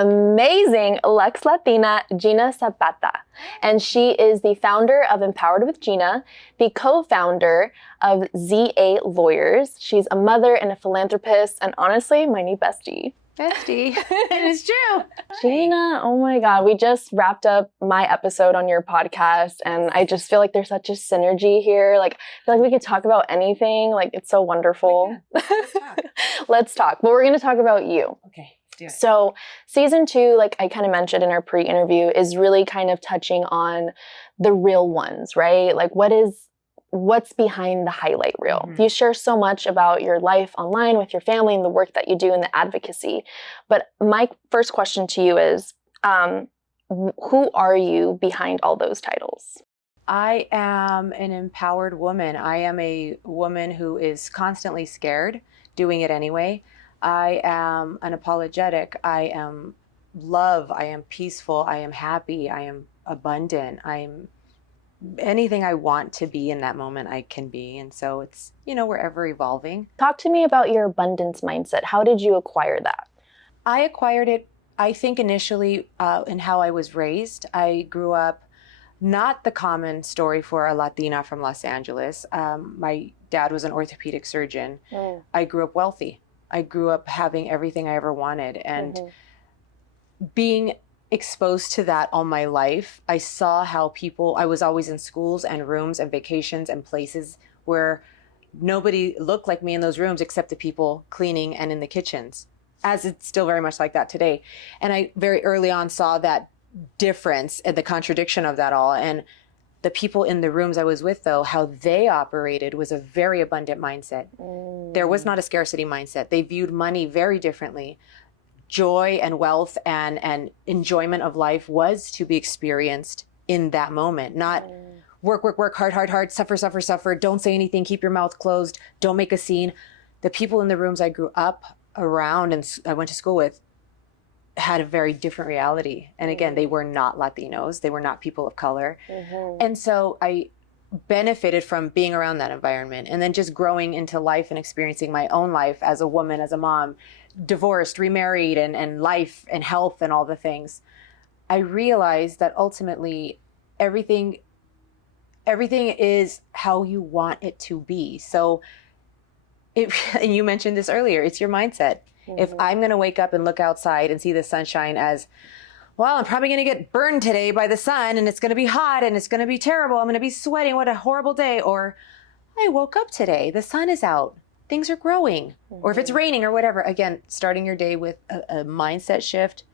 amazing Lex Latina, Gina Zapanta. And she is the founder of Empowered with Gina, the co-founder of Z.A Lawyers. She's a mother and a philanthropist, and honestly, my new bestie. Bestie. It is true. Gina, oh my God, we just wrapped up my episode on your podcast, and I just feel like there's such a synergy here. Like, I feel like we could talk about anything. Like, it's so wonderful. Let's talk. Let's talk. But we're going to talk about you. Okay, let's do it. So season 2, like I kind of mentioned in our pre-interview, is really kind of touching on the real ones, right? Like, what's behind the highlight reel. Mm-hmm. You share so much about your life online with your family and the work that you do in the advocacy. But my first question to you is, who are you behind all those titles? I am an empowered woman. I am a woman who is constantly scared, doing it anyway. I am unapologetic. I am love. I am peaceful. I am happy. I am abundant. I am anything I want to be in that moment, I can be. And so it's, we're ever evolving. Talk to me about your abundance mindset. How did you acquire that? I acquired it, I think, initially in how I was raised. I grew up not the common story for a Latina from Los Angeles. My dad was an orthopedic surgeon. I grew up wealthy. I grew up having everything I ever wanted. And being exposed to that all my life, I saw how I was always in schools and rooms and vacations and places where nobody looked like me in those rooms except the people cleaning and in the kitchens, as it's still very much like that today. And I very early on saw that difference and the contradiction of that all. And the people in the rooms I was with, though, how they operated was a very abundant mindset. There was not a scarcity mindset. They viewed money very differently. Joy and wealth and enjoyment of life was to be experienced in that moment, not work, hard, suffer, don't say anything, keep your mouth closed, don't make a scene. The people in the rooms I grew up around and I went to school with had a very different reality. And again, they were not Latinos, they were not people of color. And so I benefited from being around that environment and then just growing into life and experiencing my own life as a woman, as a mom, divorced, remarried, and life and health and all the things. I realized that ultimately everything is how you want it to be. So and you mentioned this earlier, it's your mindset. If I'm going to wake up and look outside and see the sunshine as, well, I'm probably going to get burned today by the sun and it's going to be hot and it's going to be terrible. I'm going to be sweating. What a horrible day. Or I woke up today, the sun is out. Things are growing, or if it's raining or whatever. Again, starting your day with a mindset shift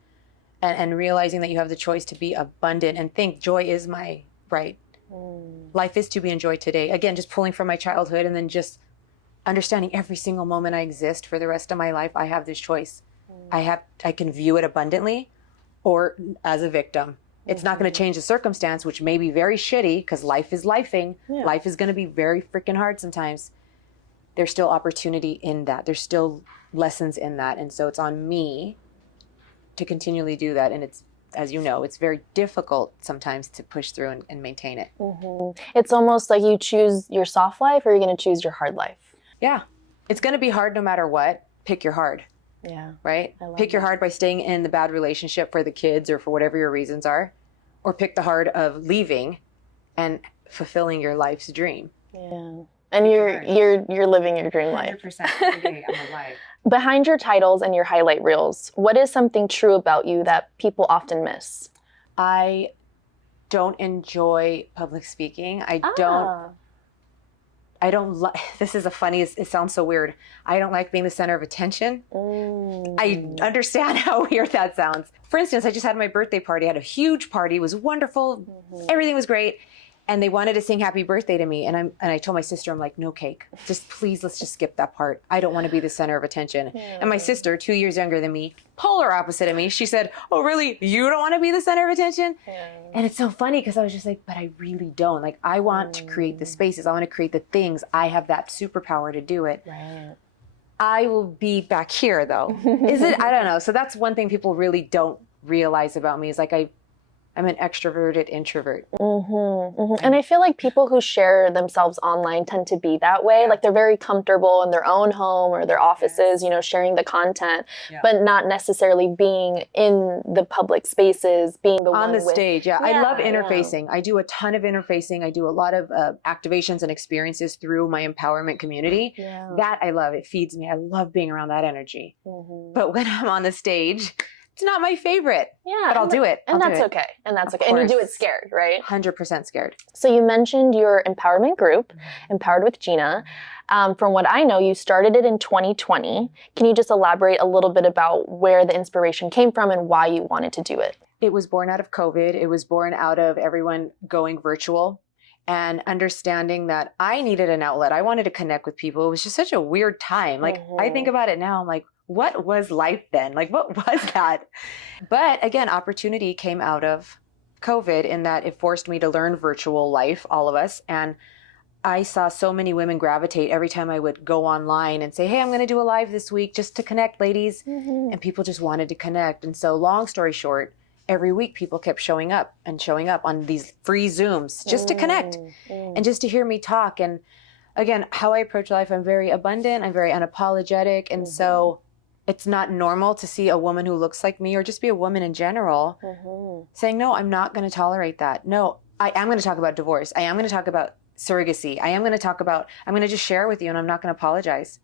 and realizing that you have the choice to be abundant and think joy is my right. Life is to be enjoyed today. Again, just pulling from my childhood and then just understanding every single moment I exist for the rest of my life. I have this choice. I can view it abundantly or as a victim. It's not going to change the circumstance, which may be very shitty because life is lifing. Yeah. Life is going to be very freaking hard sometimes. There's still opportunity in that. There's still lessons in that. And so it's on me to continually do that. And it's, as you know, it's very difficult sometimes to push through and maintain it. It's almost like you choose your soft life or you're going to choose your hard life. Yeah. It's going to be hard no matter what. Pick your hard. Yeah. Right? Pick your hard by staying in the bad relationship for the kids or for whatever your reasons are. Or pick the hard of leaving and fulfilling your life's dream. Yeah. And you're living your dream life. 100% every day I'm alive. Behind your titles and your highlight reels, what is something true about you that people often miss? I don't enjoy public speaking. This is it sounds so weird. I don't like being the center of attention. I understand how weird that sounds. For instance, I just had my birthday party. I had a huge party. It was wonderful. Everything was great. And they wanted to sing happy birthday to me. And I told my sister, I'm like, no cake. Just please, let's just skip that part. I don't want to be the center of attention. Yeah. And my sister, 2 years younger than me, polar opposite of me, she said, oh, really? You don't want to be the center of attention? Yeah. And it's so funny because I was just like, but I really don't. Like, I want to create the spaces. I want to create the things. I have that superpower to do it. Right. I will be back here, though. Is it? I don't know. So that's one thing people really don't realize about me is like I'm an extroverted introvert. And I feel like people who share themselves online tend to be that way. Like they're very comfortable in their own home or their offices, you know, sharing the content, but not necessarily being in the public spaces, being the on one the stage. I love interfacing. Yeah. I do a ton of interfacing. I do a lot of activations and experiences through my empowerment community. That I love. It feeds me. I love being around that energy. But when I'm on the stage, it's not my favorite. But I'll do it. And that's okay. And that's okay. And you do it scared, right? 100% scared. So you mentioned your empowerment group, Empowered with Gina. From what I know, you started it in 2020. Can you just elaborate a little bit about where the inspiration came from and why you wanted to do it? It was born out of COVID. It was born out of everyone going virtual and understanding that I needed an outlet. I wanted to connect with people. It was just such a weird time. Like I think about it now, I'm like, what was life then? Like, what was that? But again, opportunity came out of COVID in that it forced me to learn virtual life, all of us. And I saw so many women gravitate every time I would go online and say, hey, I'm going to do a live this week just to connect, ladies. And people just wanted to connect. And so long story short, every week people kept showing up on these free Zooms just to connect and just to hear me talk. And again, how I approach life, I'm very abundant. I'm very unapologetic. And so it's not normal to see a woman who looks like me or just be a woman in general saying, no, I'm not going to tolerate that. No, I am going to talk about divorce. I am going to talk about surrogacy. I'm going to just share with you and I'm not going to apologize.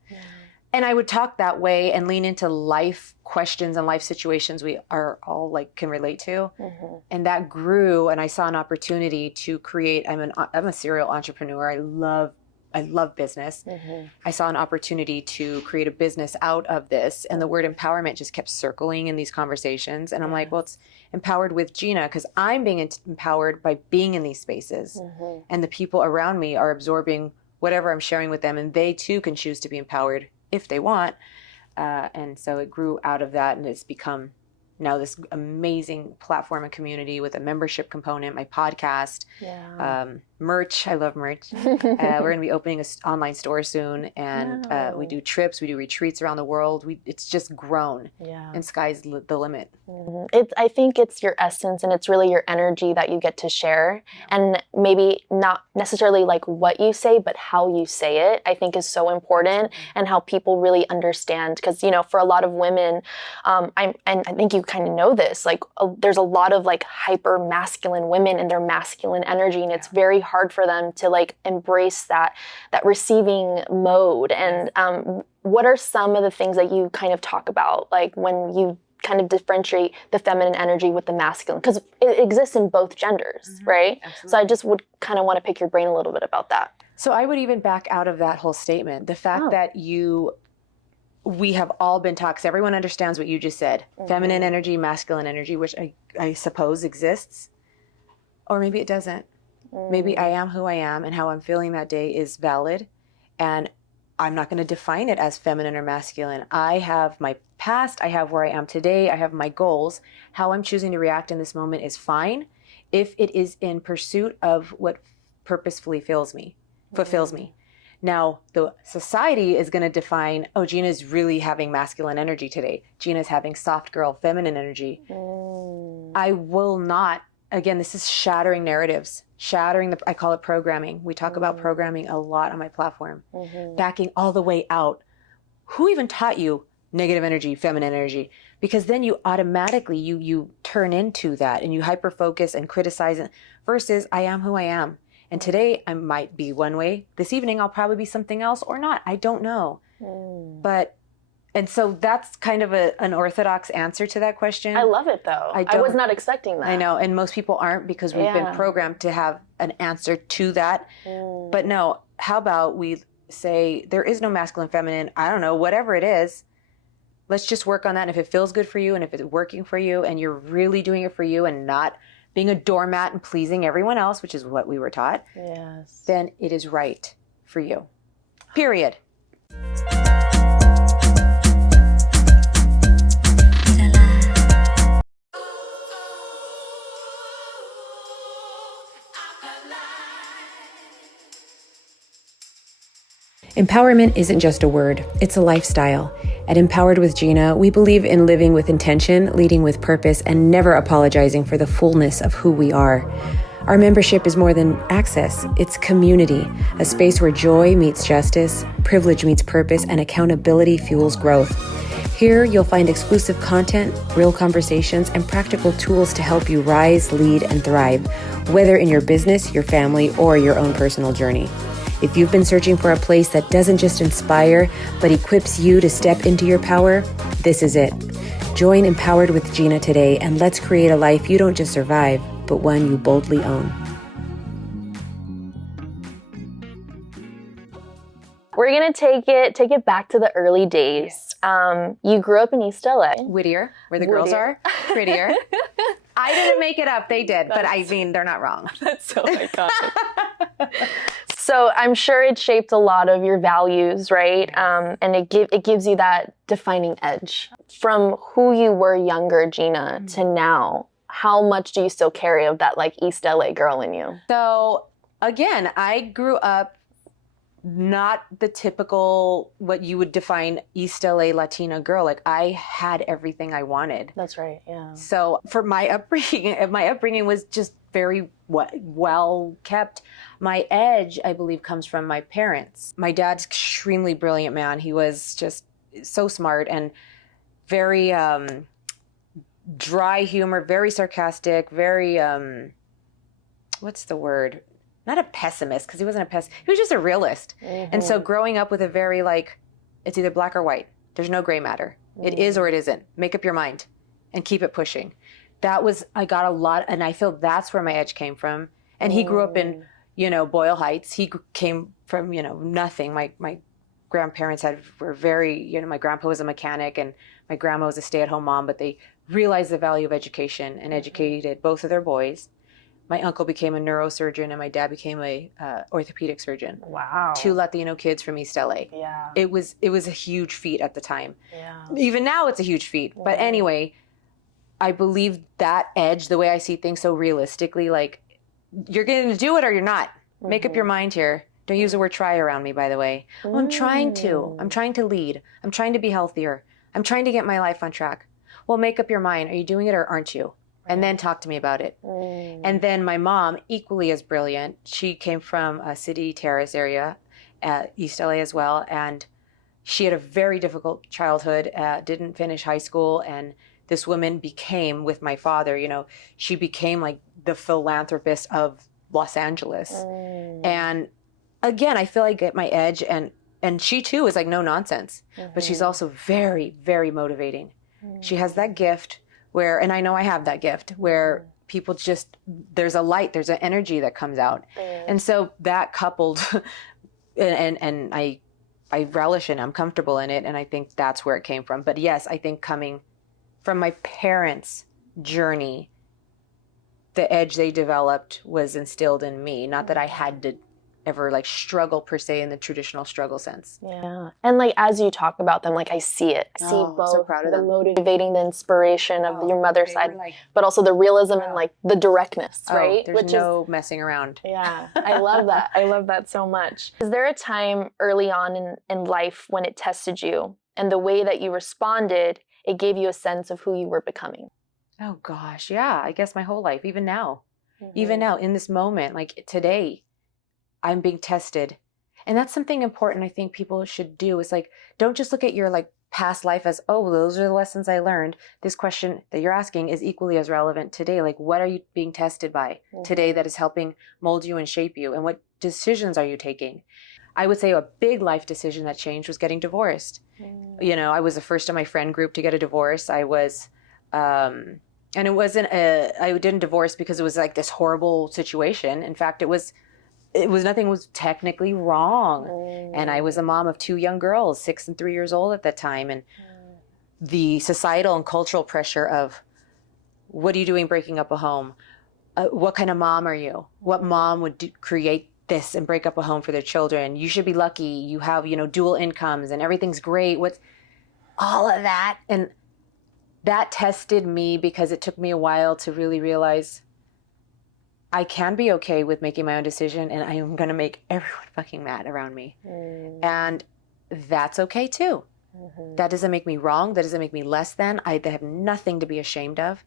And I would talk that way and lean into life questions and life situations we are all like can relate to. And that grew and I saw an opportunity to create, I'm a serial entrepreneur. I love business. I saw an opportunity to create a business out of this. And the word empowerment just kept circling in these conversations. And I'm like, well, it's empowered with Gina because I'm being empowered by being in these spaces. And the people around me are absorbing whatever I'm sharing with them. And they too can choose to be empowered if they want. And so it grew out of that and it's become now this amazing platform and community with a membership component, my podcast, merch. I love merch. We're going to be opening an online store soon, and we do trips, we do retreats around the world. It's just grown, and sky's the limit. I think it's your essence, and it's really your energy that you get to share, and maybe not necessarily like what you say, but how you say it. I think is so important, and how people really understand. Because for a lot of women, I think you kind of know this. Like, there's a lot of like hyper masculine women in their masculine energy, and it's very hard for them to like embrace that receiving mode. And what are some of the things that you kind of talk about, like when you kind of differentiate the feminine energy with the masculine, because it exists in both genders, right? Absolutely. So I just would kind of want to pick your brain a little bit about that. So I would even back out of that whole statement. The fact that we have all been taught, because everyone understands what you just said, feminine energy, masculine energy, which I suppose exists, or maybe it doesn't. Maybe I am who I am and how I'm feeling that day is valid. And I'm not going to define it as feminine or masculine. I have my past, I have where I am today, I have my goals. How I'm choosing to react in this moment is fine if it is in pursuit of what purposefully fulfills me. Now, the society is going to define, Gina's really having masculine energy today. Gina's having soft girl, feminine energy. I will not. Again, this is shattering narratives, I call it programming. We talk about programming a lot on my platform, backing all the way out. Who even taught you negative energy, feminine energy? Because then you automatically, you turn into that and you hyper-focus and criticize it versus I am who I am. And today I might be one way. This evening I'll probably be something else or not. I don't know. And so that's kind of an orthodox answer to that question. I love it though. I was not expecting that. I know, and most people aren't because we've been programmed to have an answer to that. But no, how about we say there is no masculine, feminine, I don't know, whatever it is. Let's just work on that. And if it feels good for you and if it's working for you and you're really doing it for you and not being a doormat and pleasing everyone else, which is what we were taught, then it is right for you. Period. Empowerment isn't just a word, it's a lifestyle. At Empowered with Gina, we believe in living with intention, leading with purpose, and never apologizing for the fullness of who we are. Our membership is more than access. It's community, a space where joy meets justice, privilege meets purpose, and accountability fuels growth. Here, you'll find exclusive content, real conversations, and practical tools to help you rise, lead, and thrive, whether in your business, your family, or your own personal journey. If you've been searching for a place that doesn't just inspire, but equips you to step into your power, this is it. Join Empowered with Gina today, and let's create a life you don't just survive, but one you boldly own. We're gonna take it back to the early days. You grew up in East L.A. Whittier, where the girls are. Prettier. I didn't make it up, they did, but I mean, they're not wrong. That's so iconic. So I'm sure it shaped a lot of your values, right? And it gives you that defining edge. From who you were younger, Gina, to now, how much do you still carry of that like East LA girl in you? So again, I grew up not the typical, what you would define East LA Latina girl. Like I had everything I wanted. That's right, yeah. So for my upbringing was just very well kept. My edge, I believe, comes from my parents. My dad's extremely brilliant man. He was just so smart and very dry humor, very sarcastic, very, what's the word? Not a pessimist, because he wasn't a pessimist. He was just a realist. Mm-hmm. And so growing up with a very it's either black or white. There's no gray matter. Mm-hmm. It is or it isn't. Make up your mind and keep it pushing. I got a lot, and I feel that's where my edge came from. And he grew up in, Boyle Heights. He came from, nothing. My grandparents were very, my grandpa was a mechanic and my grandma was a stay-at-home mom, but they realized the value of education and educated both of their boys. My uncle became a neurosurgeon and my dad became a orthopedic surgeon. Wow. 2 Latino kids from East L.A. Yeah. It was a huge feat at the time. Yeah. Even now it's a huge feat. But anyway, I believe that edge, the way I see things so realistically, like you're going to do it or you're not. Make up your mind here. Don't use the word try around me, by the way. Oh, I'm trying to lead. I'm trying to be healthier. I'm trying to get my life on track. Well, make up your mind. Are you doing it or aren't you? And then talk to me about it. And then my mom, equally as brilliant, she came from a City Terrace area at East LA as well. And she had a very difficult childhood, didn't finish high school. And this woman became, with my father, she became like the philanthropist of Los Angeles. And again, I feel like I get my edge. And she too is like no nonsense. But she's also very, very motivating. She has that gift where, and I know I have that gift, where people just, there's a light, there's an energy that comes out. And so that coupled, and I relish it, I'm comfortable in it, and I think that's where it came from. But yes, I think coming from my parents' journey, the edge they developed was instilled in me. Not that I had to ever struggle per se in the traditional struggle sense. Yeah. And as you talk about them, I see it. I see both so proud of the them. Motivating, the inspiration of your mother's side, but also the realism and the directness, right? There's no messing around. Yeah. I love that. I love that so much. Is there a time early on in life when it tested you and the way that you responded, it gave you a sense of who you were becoming? Oh gosh. Yeah. I guess my whole life, even now, in this moment, today, I'm being tested. And that's something important I think people should do is don't just look at your past life as, oh, those are the lessons I learned. This question that you're asking is equally as relevant today. What are you being tested by today that is helping mold you and shape you? And what decisions are you taking? I would say a big life decision that changed was getting divorced. I was the first in my friend group to get a divorce. I was, and it wasn't I didn't divorce because it was this horrible situation. In fact, nothing was technically wrong. And I was a mom of 2 young girls, 6 and 3 years old at that time. And the societal and cultural pressure of, what are you doing breaking up a home? What kind of mom are you? What mom would create this and break up a home for their children? You should be lucky. You have, dual incomes and everything's great. What's all of that? And that tested me because it took me a while to really realize I can be okay with making my own decision, and I am going to make everyone fucking mad around me. And that's okay too. That doesn't make me wrong. That doesn't make me less than. I have nothing to be ashamed of.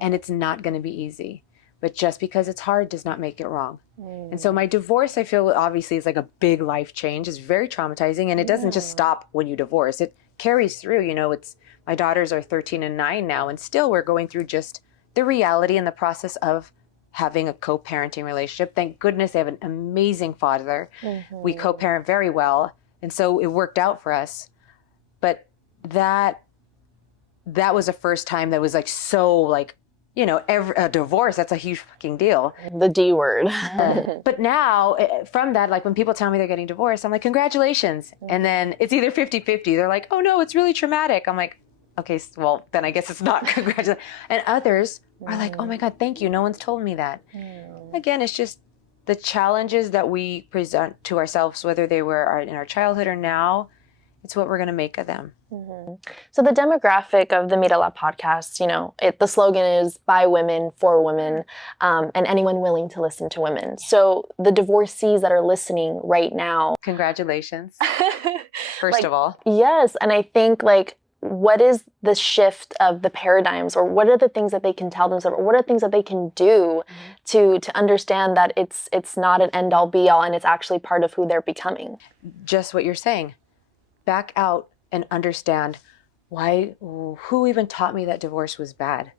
And it's not going to be easy. But just because it's hard does not make it wrong. And so my divorce, I feel, obviously is like a big life change. It's very traumatizing. And it doesn't just stop when you divorce. It carries through. You know, my daughters are 13 and 9 now. And still we're going through just the reality and the process of having a co-parenting relationship. Thank goodness they have an amazing father. We co-parent very well. And so it worked out for us. But that was the first time that was like so like, you know, a divorce, that's a huge fucking deal. The D word. But now from that, like when people tell me they're getting divorced, I'm like, congratulations. And then it's either 50-50. They're like, oh no, it's really traumatic. I'm like, okay, well then I guess it's not congratulations. And others are like, oh my God, thank you. No one's told me that. Again, it's just the challenges that we present to ourselves, whether they were in our childhood or now, it's what we're going to make of them. So the demographic of the MiraLA podcast, you know, the slogan is by women, for women, and anyone willing to listen to women. So the divorcees that are listening right now. Congratulations, first of all. Yes. And I think like, what is the shift of the paradigms, or what are the things that they can tell themselves, or what are things that they can do to understand that it's not an end all be all and it's actually part of who they're becoming? Just what you're saying. Back out and understand who even taught me that divorce was bad.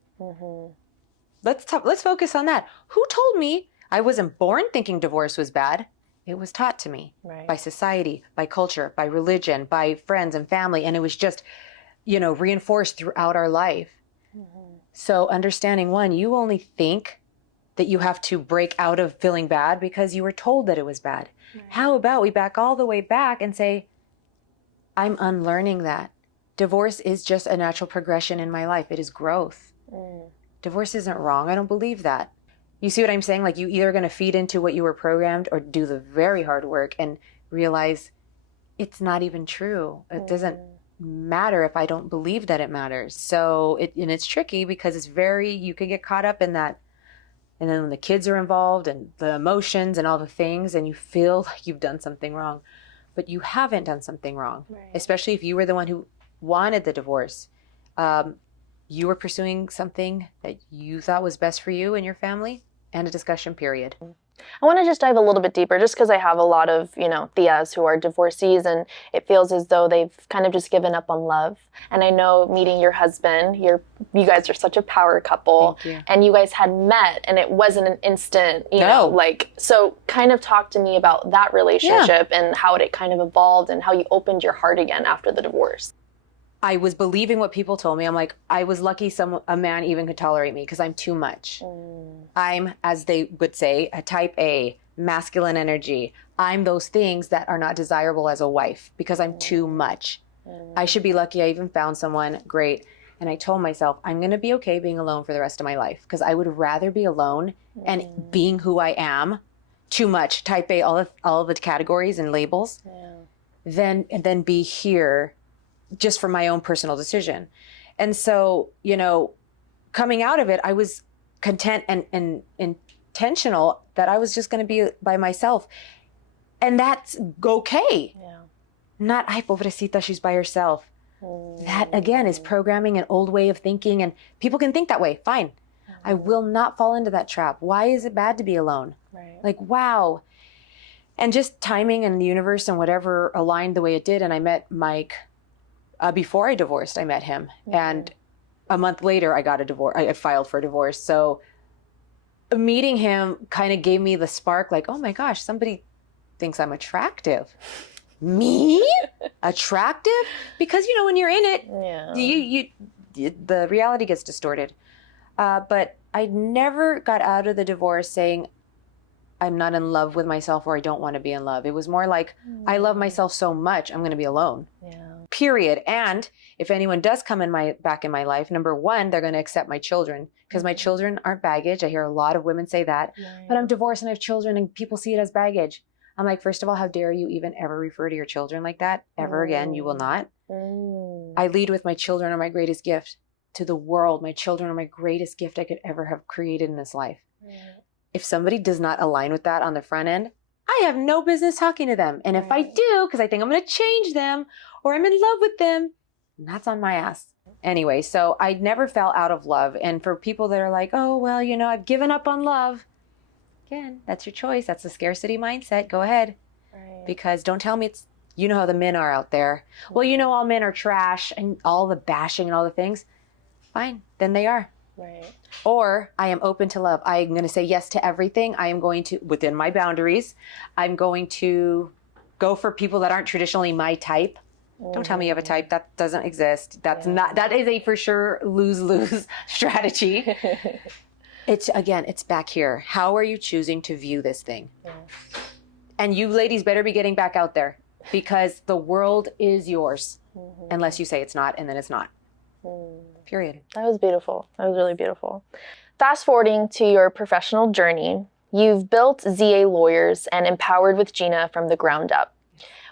Let's focus on that. Who told me? I wasn't born thinking divorce was bad. It was taught to me by society, by culture, by religion, by friends and family. And it was just, you know, reinforced throughout our life. So understanding you only think that you have to break out of feeling bad because you were told that it was bad. How about we back all the way back and say, I'm unlearning that. Divorce is just a natural progression in my life. It is growth. Divorce isn't wrong. I don't believe that. You see what I'm saying? Like you either going to feed into what you were programmed or do the very hard work and realize it's not even true. It doesn't matter if I don't believe that it matters. So it's tricky because you could get caught up in that. And then when the kids are involved and the emotions and all the things and you feel like you've done something wrong. But you haven't done something wrong, especially if you were the one who wanted the divorce. You were pursuing something that you thought was best for you and your family, and a discussion period. I want to just dive a little bit deeper just because I have a lot of, you know, tias who are divorcees and it feels as though they've kind of just given up on love. And I know meeting your husband, you guys are such a power couple. Thank you. And you guys had met and it wasn't an instant, you know, like, so kind of talk to me about that relationship and how it kind of evolved and how you opened your heart again after the divorce. I was believing what people told me. I'm like, I was lucky a man even could tolerate me because I'm too much. I'm, as they would say, a type A, masculine energy. I'm those things that are not desirable as a wife because I'm too much. I should be lucky I even found someone great. And I told myself, I'm going to be okay being alone for the rest of my life because I would rather be alone and being who I am, too much, type A, all of the categories and labels, than be here just for my own personal decision. And so, you know, coming out of it, I was content and intentional that I was just going to be by myself. And that's okay. Not, ay, pobrecita, she's by herself. That, again, is programming, an old way of thinking. And people can think that way. Fine. I will not fall into that trap. Why is it bad to be alone? Like, wow. And just timing and the universe and whatever aligned the way it did. And I met Mike. Before I divorced, I met him. And a month later, I got a divorce. I filed for a divorce. So meeting him kind of gave me the spark, like, oh my gosh, somebody thinks I'm attractive. Me? Attractive? Because, you know, when you're in it, the reality gets distorted. But I never got out of the divorce saying, I'm not in love with myself or I don't want to be in love. It was more like, I love myself so much, I'm going to be alone. Period. And if anyone does come back in my life, number one, they're going to accept my children because my children aren't baggage. I hear a lot of women say that, but I'm divorced and I have children and people see it as baggage. I'm like, first of all, how dare you even ever refer to your children like that ever again? You will not. I lead with my children are my greatest gift to the world. My children are my greatest gift I could ever have created in this life. If somebody does not align with that on the front end, I have no business talking to them. And if I do, because I think I'm going to change them or I'm in love with them, that's on my ass. Anyway, so I never fell out of love. And for people that are like, oh, well, you know, I've given up on love. Again, that's your choice. That's the scarcity mindset. Go ahead. Right. Because don't tell me it's, you know how the men are out there. Well, you know, all men are trash and all the bashing and all the things. Fine. Then they are. Right. Or I am open to love. I'm going to say yes to everything. I am going to, within my boundaries, I'm going to go for people that aren't traditionally my type. Don't tell me you have a type. That doesn't exist. That's not, that is a for sure lose-lose strategy. It's back here. How are you choosing to view this thing? Yeah. And you ladies better be getting back out there because the world is yours unless you say it's not, and then it's not. Period. That was beautiful. That was really beautiful. Fast forwarding to your professional journey, you've built Z.A. Lawyers and empowered with Gina from the ground up.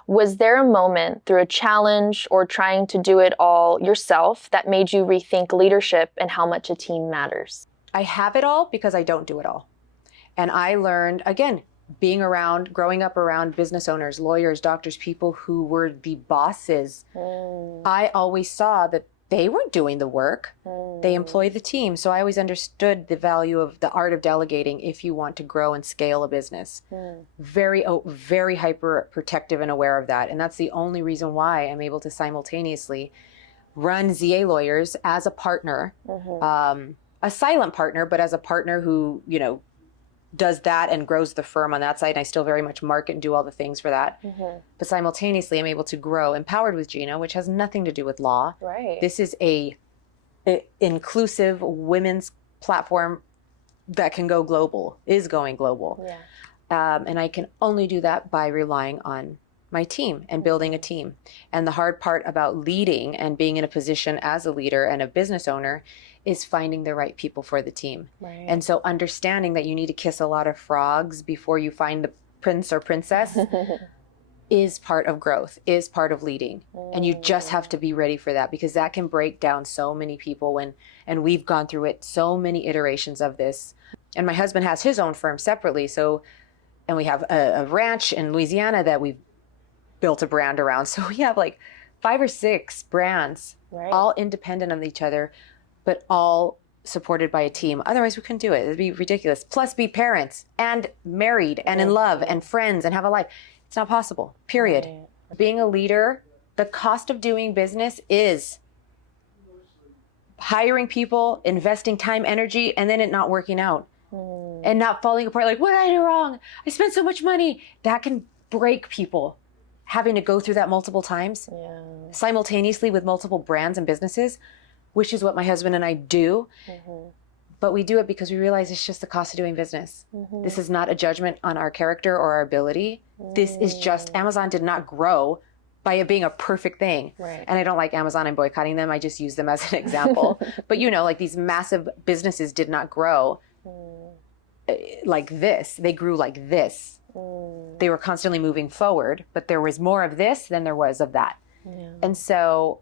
Was there a moment through a challenge or trying to do it all yourself that made you rethink leadership and how much a team matters? I have it all because I don't do it all. And I learned, again, growing up around business owners, lawyers, doctors, people who were the bosses. I always saw that they weren't doing the work. They employ the team. So I always understood the value of the art of delegating if you want to grow and scale a business. Very hyper protective and aware of that. And that's the only reason why I'm able to simultaneously run Z.A. Lawyers as a partner, a silent partner, but as a partner who, you know, does that and grows the firm on that side. And I still very much market and do all the things for that. But simultaneously, I'm able to grow Empowered with Gina, which has nothing to do with law. Right. This is a inclusive women's platform that can go global, is going global. Yeah. And I can only do that by relying on my team and building a team. And the hard part about leading and being in a position as a leader and a business owner is finding the right people for the team. Right. And so understanding that you need to kiss a lot of frogs before you find the prince or princess is part of growth, is part of leading. And you just have to be ready for that because that can break down so many people and we've gone through it, so many iterations of this. And my husband has his own firm separately. And we have a ranch in Louisiana that we've built a brand around. So we have like 5 or 6 brands, all independent of each other, but all supported by a team. Otherwise, we couldn't do it. It'd be ridiculous. Plus, be parents and married and in love and friends and have a life. It's not possible, period. Being a leader, the cost of doing business is hiring people, investing time, energy, and then it not working out and not falling apart. Like, what did I do wrong? I spent so much money. That can break people. Having to go through that multiple times simultaneously with multiple brands and businesses, which is what my husband and I do. But we do it because we realize it's just the cost of doing business. This is not a judgment on our character or our ability. This is just, Amazon did not grow by it being a perfect thing. And I don't like Amazon, I'm boycotting them. I just use them as an example. But you know, like these massive businesses did not grow like this. They grew like this. They were constantly moving forward, but there was more of this than there was of that. And so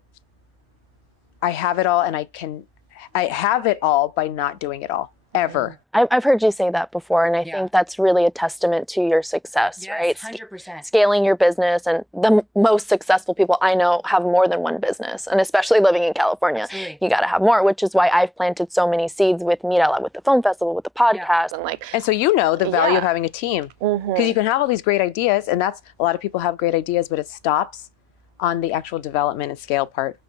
I have it all, and I have it all by not doing it all, ever. I've heard you say that before, and I think that's really a testament to your success, right? 100%. Scaling your business, and the most successful people I know have more than one business, and especially living in California, you got to have more, which is why I've planted so many seeds with MiraLA, with the film festival, with the podcast, and so you know the value of having a team, because you can have all these great ideas, and that's, a lot of people have great ideas, but it stops on the actual development and scale part.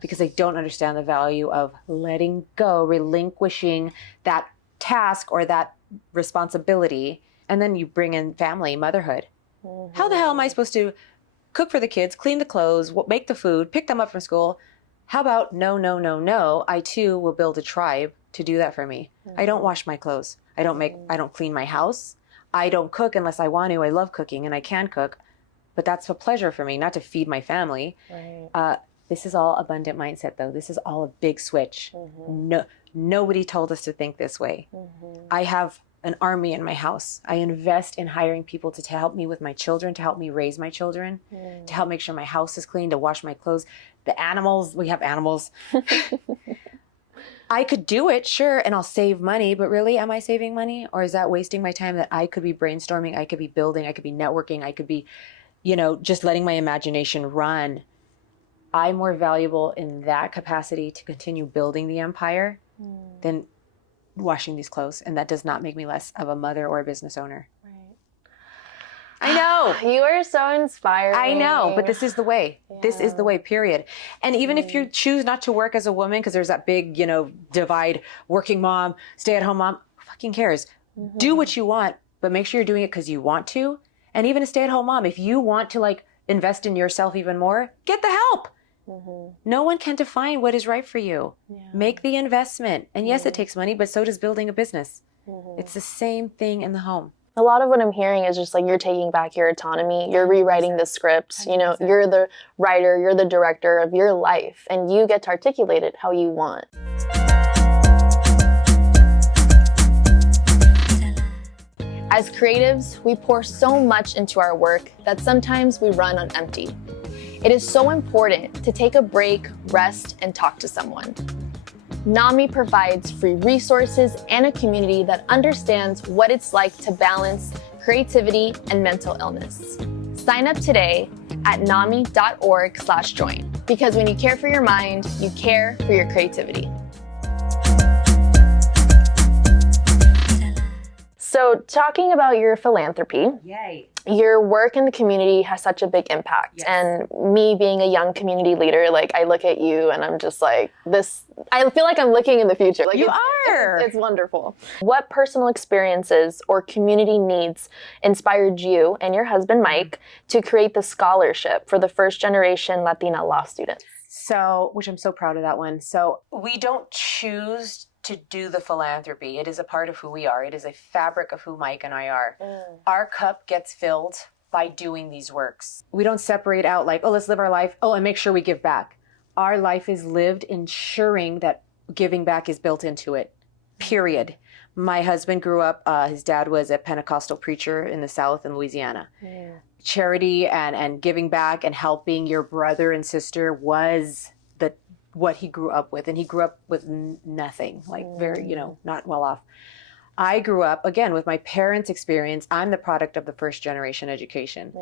Because they don't understand the value of letting go, relinquishing that task or that responsibility. And then you bring in family, motherhood. How the hell am I supposed to cook for the kids, clean the clothes, make the food, pick them up from school? How about no, I too will build a tribe to do that for me. I don't wash my clothes. I don't clean my house. I don't cook unless I want to. I love cooking and I can cook, but that's a pleasure for me, not to feed my family. This is all abundant mindset, though. This is all a big switch. Nobody told us to think this way. I have an army in my house. I invest in hiring people to help me with my children, to help me raise my children, to help make sure my house is clean, to wash my clothes. The animals, we have animals. I could do it, sure, and I'll save money, but really, am I saving money? Or is that wasting my time that I could be brainstorming, I could be building, I could be networking, I could be, just letting my imagination run? I'm more valuable in that capacity to continue building the empire than washing these clothes. And that does not make me less of a mother or a business owner. Right. I know. You are so inspiring. I know, but this is the way. Yeah. This is the way, period. And even if you choose not to work as a woman, because there's that big, divide, working mom, stay-at-home mom, who fucking cares? Do what you want, but make sure you're doing it because you want to. And even a stay-at-home mom, if you want to invest in yourself even more, get the help. No one can define what is right for you. Yeah. Make the investment. And yes, it takes money, but so does building a business. It's the same thing in the home. A lot of what I'm hearing is just you're taking back your autonomy. You're rewriting the script. You're the writer, you're the director of your life, and you get to articulate it how you want. As creatives, we pour so much into our work that sometimes we run on empty. It is so important to take a break, rest, and talk to someone. NAMI provides free resources and a community that understands what it's like to balance creativity and mental illness. Sign up today at nami.org/join, because when you care for your mind, you care for your creativity. So talking about your philanthropy, Yay. Your work in the community has such a big impact. Yes. And me being a young community leader, I look at you and I'm just this, I feel like I'm looking in the future. You are. It's wonderful. What personal experiences or community needs inspired you and your husband, Mike, to create the scholarship for the first generation Latina law students? So, which I'm so proud of that one. So we don't choose to do the philanthropy. It is a part of who we are. It is a fabric of who Mike and I are. Our cup gets filled by doing these works. We don't separate out let's live our life. Oh, and make sure we give back. Our life is lived ensuring that giving back is built into it, period. My husband grew up, his dad was a Pentecostal preacher in the South in Louisiana. Charity and giving back and helping your brother and sister was what he grew up with. And he grew up with nothing, very, not well off. I grew up, again, with my parents' experience. I'm the product of the first generation education.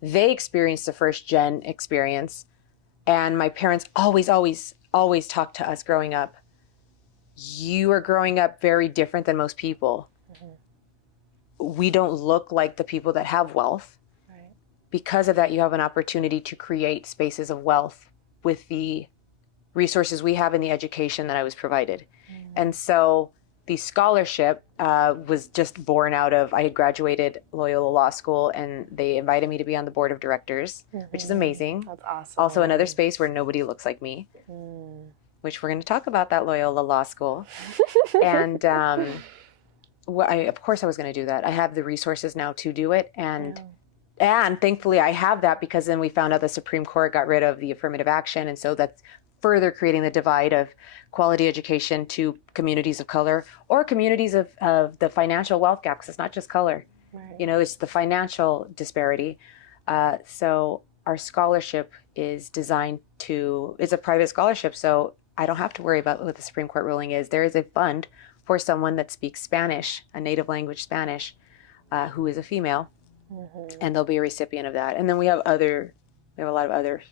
They experienced the first gen experience. And my parents always talked to us growing up. You are growing up very different than most people. We don't look like the people that have wealth. Right. Because of that, you have an opportunity to create spaces of wealth with the resources we have in the education that I was provided. And so the scholarship was just born out of, I had graduated Loyola Law School and they invited me to be on the board of directors, which is amazing. That's awesome. Also another space where nobody looks like me, which we're going to talk about that Loyola Law School. And of course I was going to do that. I have the resources now to do it. And thankfully I have that, because then we found out the Supreme Court got rid of the affirmative action. And so that's further creating the divide of quality education to communities of color or communities of the financial wealth gap, because it's not just color. Right. It's the financial disparity. So our scholarship is designed it's a private scholarship, so I don't have to worry about what the Supreme Court ruling is. There is a fund for someone that speaks Spanish, a native language Spanish, who is a female, and they'll be a recipient of that. And then we have a lot of other,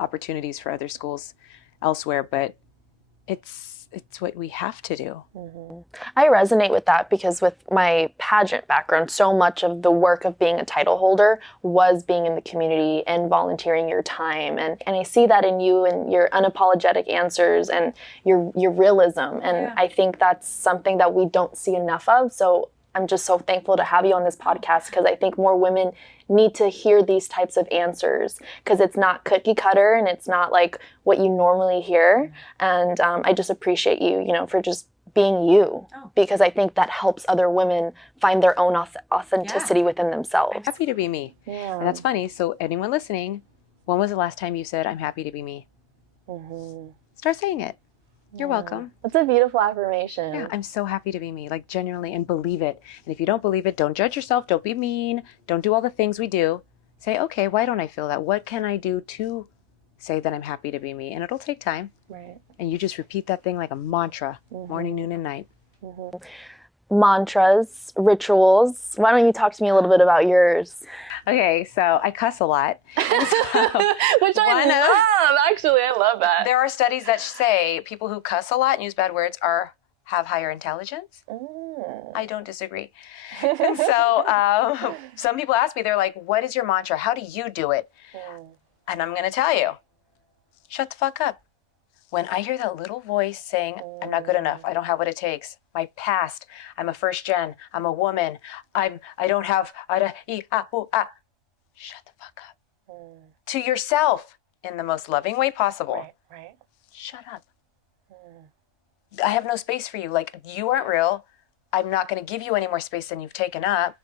opportunities for other schools elsewhere, but it's what we have to do. I resonate with that, because with my pageant background, so much of the work of being a title holder was being in the community and volunteering your time. And I see that in you and your unapologetic answers and your realism. And I think that's something that we don't see enough of. So I'm just so thankful to have you on this podcast, because I think more women need to hear these types of answers, because it's not cookie cutter and it's not what you normally hear. And I just appreciate you, for just being you, because I think that helps other women find their own authenticity within themselves. I'm happy to be me. Yeah. And that's funny. So anyone listening, when was the last time you said, I'm happy to be me? Start saying it. You're welcome. That's a beautiful affirmation. Yeah, I'm so happy to be me, genuinely, and believe it. And if you don't believe it, don't judge yourself. Don't be mean. Don't do all the things we do. Say, okay, why don't I feel that? What can I do to say that I'm happy to be me. And it'll take time. Right. And you just repeat that thing like a mantra, morning, noon, and night. Mantras, rituals. Why don't you talk to me a little bit about yours? Okay, so I cuss a lot. And so Which I love. Actually, I love that. there are studies that say people who cuss a lot and use bad words have higher intelligence. I don't disagree. And so some people ask me, they're like, what is your mantra? How do you do it? And I'm going to tell you, shut the fuck up. When I hear that little voice saying, I'm not good enough, I don't have what it takes, my past, I'm a first gen, I'm a woman, I don't have, shut the fuck up. To yourself in the most loving way possible. Right. Shut up. I have no space for you. Like, you aren't real. I'm not going to give you any more space than you've taken up.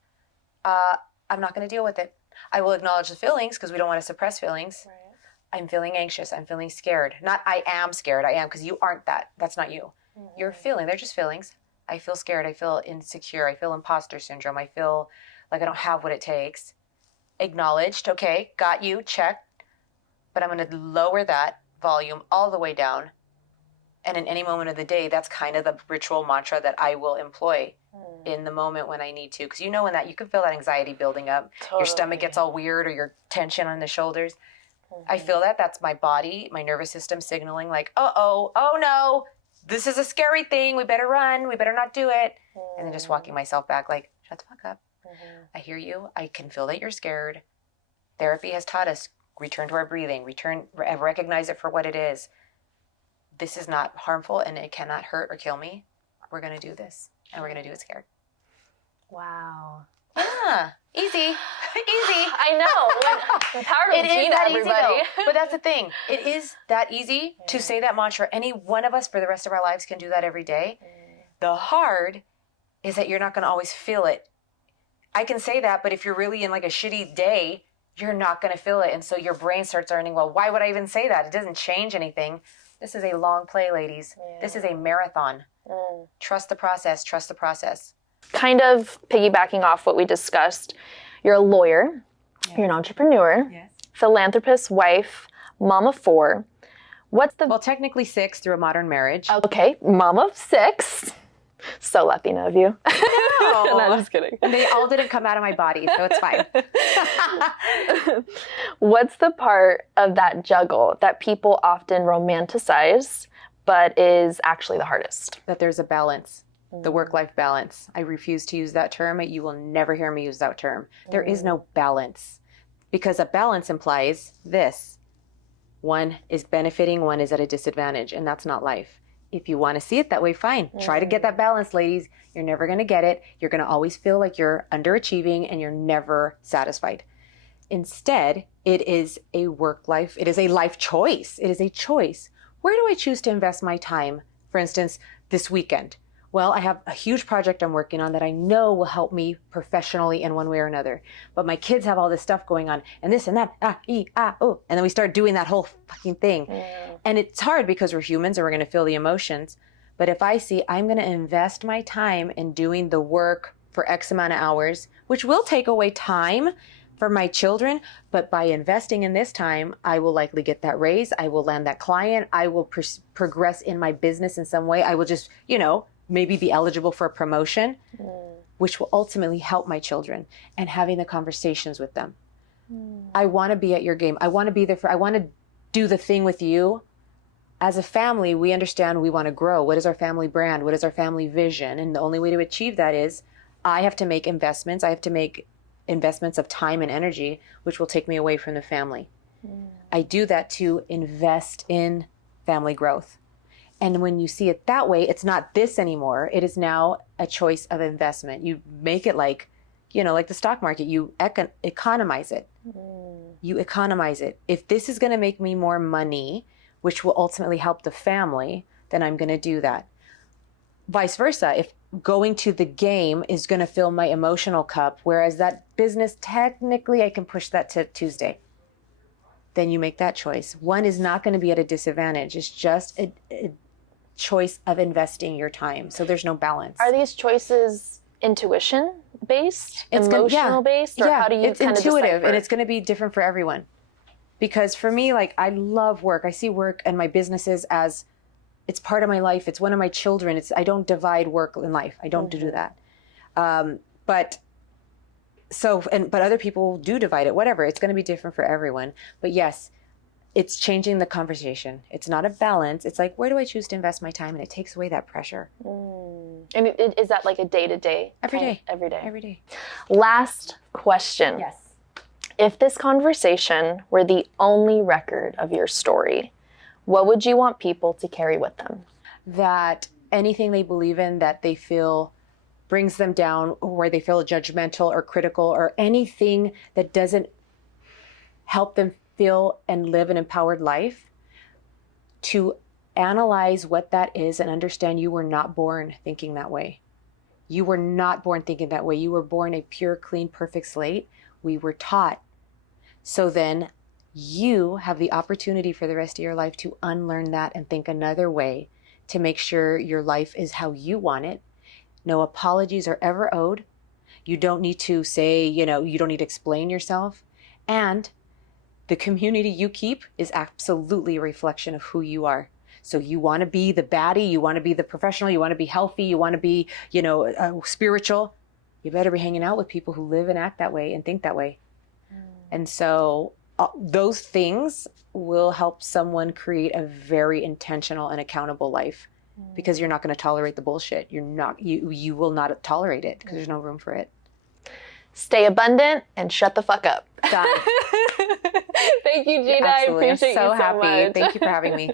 I'm not going to deal with it. I will acknowledge the feelings because we don't want to suppress feelings. Right. I'm feeling anxious. I'm feeling scared. Not I am scared. I am, because you aren't that. That's not you. You're feeling. They're just feelings. I feel scared. I feel insecure. I feel imposter syndrome. I feel like I don't have what it takes. Acknowledged. Okay. Got you. Check. But I'm going to lower that volume all the way down. And in any moment of the day, that's kind of the ritual mantra that I will employ in the moment when I need to. Because you know when that, you can feel that anxiety building up. Totally. Your stomach gets all weird, or your tension on the shoulders. I feel that. That's my body, my nervous system signaling like, oh no, this is a scary thing. We better run. We better not do it. And then just walking myself back like, shut the fuck up. I hear you. I can feel that you're scared. Therapy has taught us, return to our breathing, recognize it for what it is. This is not harmful and it cannot hurt or kill me. We're going to do this, and we're going to do it scared. Wow. Yeah. Easy. Easy. I know. Empowered with Gina, everybody. But that's the thing. It is that easy to say that mantra. Any one of us for the rest of our lives can do that every day. The hard is that you're not going to always feel it. I can say that, but if you're really in like a shitty day, you're not going to feel it. And so your brain starts learning, well, why would I even say that? It doesn't change anything. This is a long play, ladies. This is a marathon. Trust the process. Trust the process. Kind of piggybacking off what we discussed, you're a lawyer, you're an entrepreneur, philanthropist, wife, mom of 4. Well, technically 6 through a modern marriage. Okay, mom of 6. So Latina of you. No, no, I'm just kidding. They all didn't come out of my body, so it's fine. What's the part of that juggle that people often romanticize, but is actually the hardest? That there's a balance. The work-life balance. I refuse to use that term. You will never hear me use that term. There is no balance, because a balance implies this. One is benefiting, one is at a disadvantage, and that's not life. If you want to see it that way, fine. Try to get that balance, ladies. You're never going to get it. You're going to always feel like you're underachieving and you're never satisfied. Instead, it is a work life. It is a life choice. It is a choice. Where do I choose to invest my time? For instance, this weekend. Well, I have a huge project I'm working on that I know will help me professionally in one way or another. But my kids have all this stuff going on and this and that, and then we start doing that whole fucking thing. And it's hard because we're humans and we're going to feel the emotions. But if I see I'm going to invest my time in doing the work for X amount of hours, which will take away time for my children, but by investing in this time, I will likely get that raise. I will land that client. I will progress in my business in some way. I will just, maybe be eligible for a promotion, which will ultimately help my children, and having the conversations with them. I want to be at your game. I want to be there I want to do the thing with you. As a family, we understand we want to grow. What is our family brand? What is our family vision? And the only way to achieve that is I have to make investments. I have to make investments of time and energy, which will take me away from the family. I do that to invest in family growth. And when you see it that way, it's not this anymore. It is now a choice of investment. You make it like the stock market. You economize it. You economize it. If this is going to make me more money, which will ultimately help the family, then I'm going to do that. Vice versa. If going to the game is going to fill my emotional cup, whereas that business, technically I can push that to Tuesday, then you make that choice. One is not going to be at a disadvantage. It's just a choice of investing your time. So there's no balance. Are these choices intuition based, emotional based, or how do you it's kind intuitive, of decipher? and it's going to be different for everyone. Because for me, like, I love work. I see work and my businesses as it's part of my life. It's one of my children. I don't divide work and life. I don't do that. But other people do divide it, whatever. It's going to be different for everyone. But yes, it's changing the conversation. It's not a balance. It's like, where do I choose to invest my time? And it takes away that pressure. And is that like a day-to-day? Every day. Every day. Every day. Last question. Yes. If this conversation were the only record of your story, what would you want people to carry with them? That anything they believe in that they feel brings them down, or where they feel judgmental or critical, or anything that doesn't help them feel and live an empowered life, to analyze what that is and understand you were not born thinking that way. You were not born thinking that way. You were born a pure, clean, perfect slate. We were taught. So then you have the opportunity for the rest of your life to unlearn that and think another way to make sure your life is how you want it. No apologies are ever owed. You don't need to say, you don't need to explain yourself. And the community you keep is absolutely a reflection of who you are. So you want to be the baddie, you want to be the professional, you want to be healthy, you want to be, spiritual. You better be hanging out with people who live and act that way and think that way. And so those things will help someone create a very intentional and accountable life, because you're not going to tolerate the bullshit. You will not tolerate it because there's no room for it. Stay abundant and shut the fuck up. Done. Thank you, Gina. Absolutely. I appreciate I'm so you so happy. much. Thank you for having me.